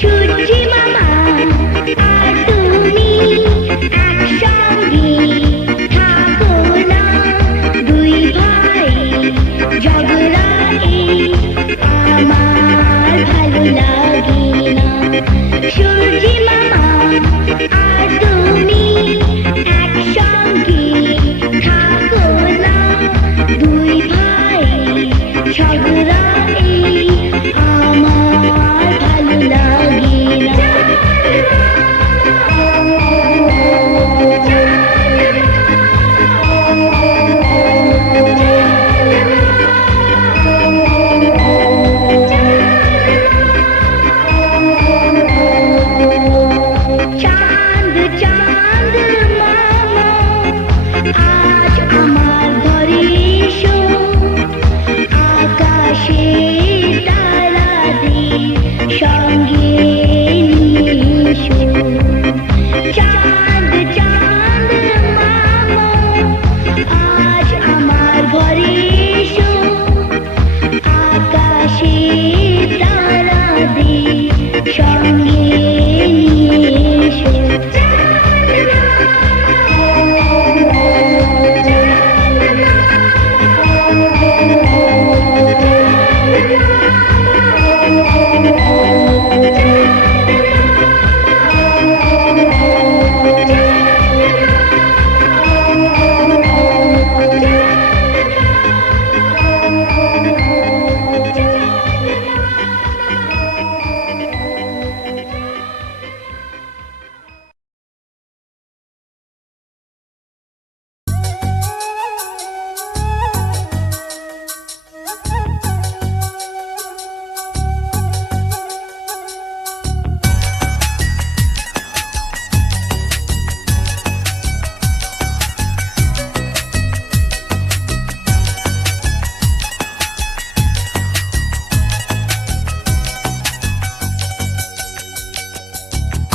সূর্যি মামা আর তুমি একসঙ্গে থাকো না, দুই ভাই ঝগড়া এই আমার ভালো লাগে না। সূর্যি মামা আর তুমি একসঙ্গে থাকো না, দুই ভাই ঝগড়া এই আমার ভালো লাগে না। চাঁদ চাঁদ মামা আজ আমার ঘরে এসো, আকাশে তারাদের সঙ্গে নিয়ে এসো। চাঁদ চাঁদ মামা আজ আমার ঘরে এসো, আকাশে তারাদের সঙ্গে নিয়ে এসো।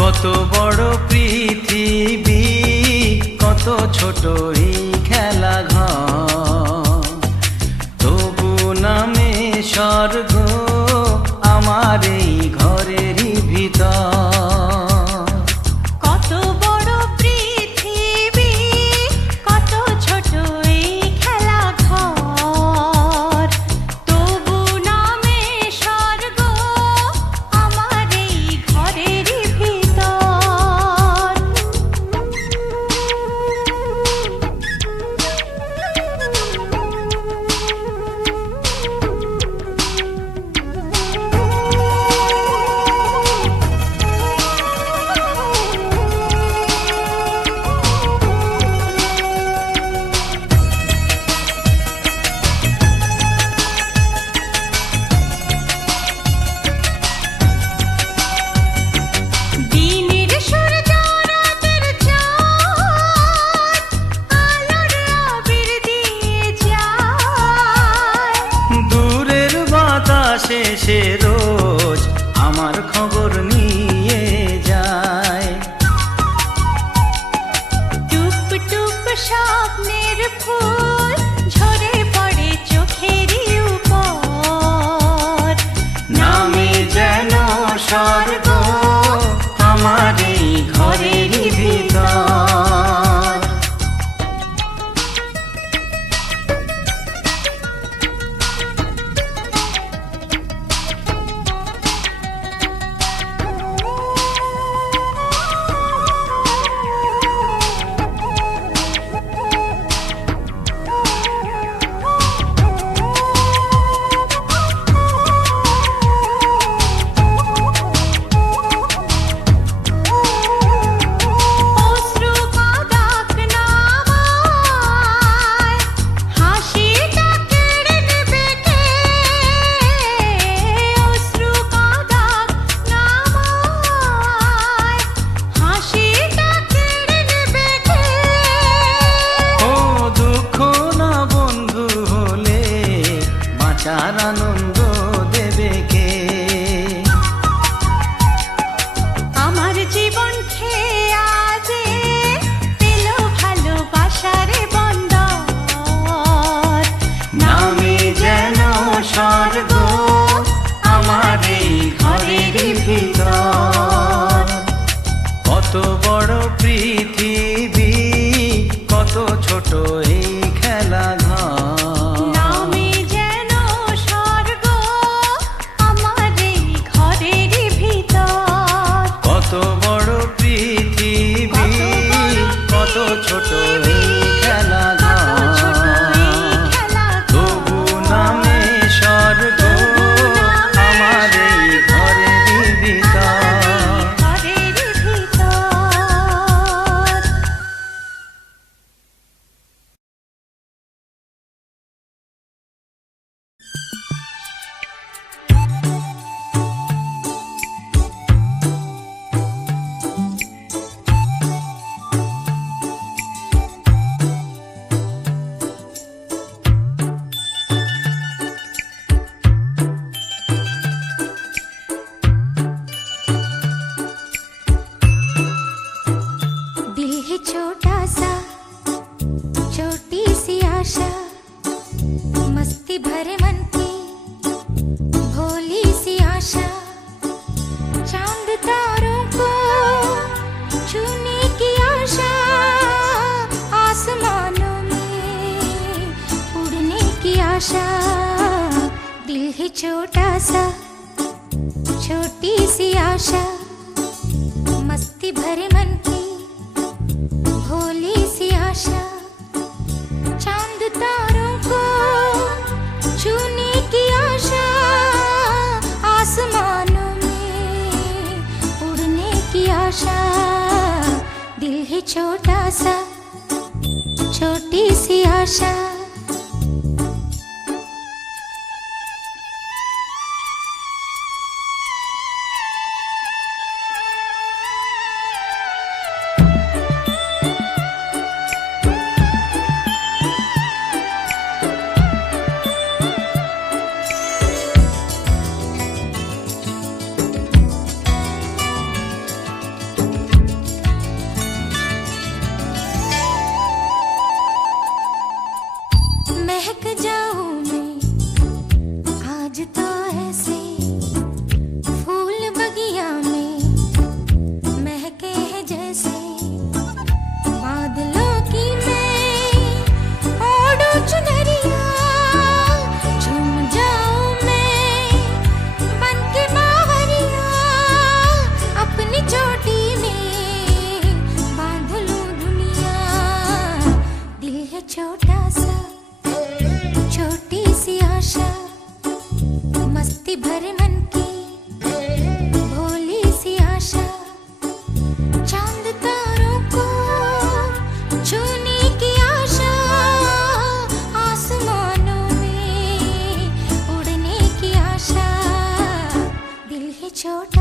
কত বড় পৃথিবী, কত ছোট এই খেলা ঘর, তবু নামে স্বর্গ আমার এই ঘরেরই ভিতর। কত বড় পৃথিবী, কত ছোট এই খেলা ঘর, তবু নামে স্বর্গ আমার এই ঘরেরই ভিতর। দিনের সূর্য রাতের চাঁদ আলোর আবির দিয়ে যায়, দূরের বাতাসে সে রোজ আমার খবর নিয়ে যায়। টুপ টুপ স্বপ্নের ফুল ঝরে পড়ে চোখেরই উপর, নামে যেন স্বর্গ আমার এই ঘরেরই ভিতর। অশ্রু কাদাক নামায়, হাসিটা কেড়ে নেবে কে? অশ্রু কাদাক নামায়, হাসিটা কেড়ে নেবে কে? ও দুঃখ না বন্ধু হলে বাঁচার আনন্দ দেবে কে? আমার জীবন খেয়ে আজে পেল ভালোবাসার বন্ধন, ছোট এই খেলা ঘর। নামে যেন স্বর্গ আমার এই ঘরের ভিতর। কত বড় পৃথিবী, কত ছোট এই খেলা ঘর। তবু নামে স্বর্গ আমার এই ঘরের ভিতর। दिल है छोटा सा, छोटी सी आशा, मस्ती भरे मन की भोली सी आशा। चांद तारों को छूने की आशा, आसमानों में उड़ने की आशा। दिल है छोटा सा, छोटी सी आशा, मस्ती भरे मन की भोली सी आशा। चांद तारों को छूने की आशा, आसमानों में उड़ने की आशा। दिल है छोटा सा, छोटी सी आशा। महक जाऊं मैं आज तो ऐसे, फूल बगिया में महके हैं जैसे। बादलों की मैं ओढ़ूं चुनरिया, झूम जाऊं मैं बनके बावरिया। अपनी चोटी में बांध लूं दुनिया। दिल है छोटा सा, छोटी सी आशा, मस्ती भरे मन की भोली सी आशा। चांद तारों को छूने की आशा, आसमानों में उड़ने की आशा। दिल है छोटा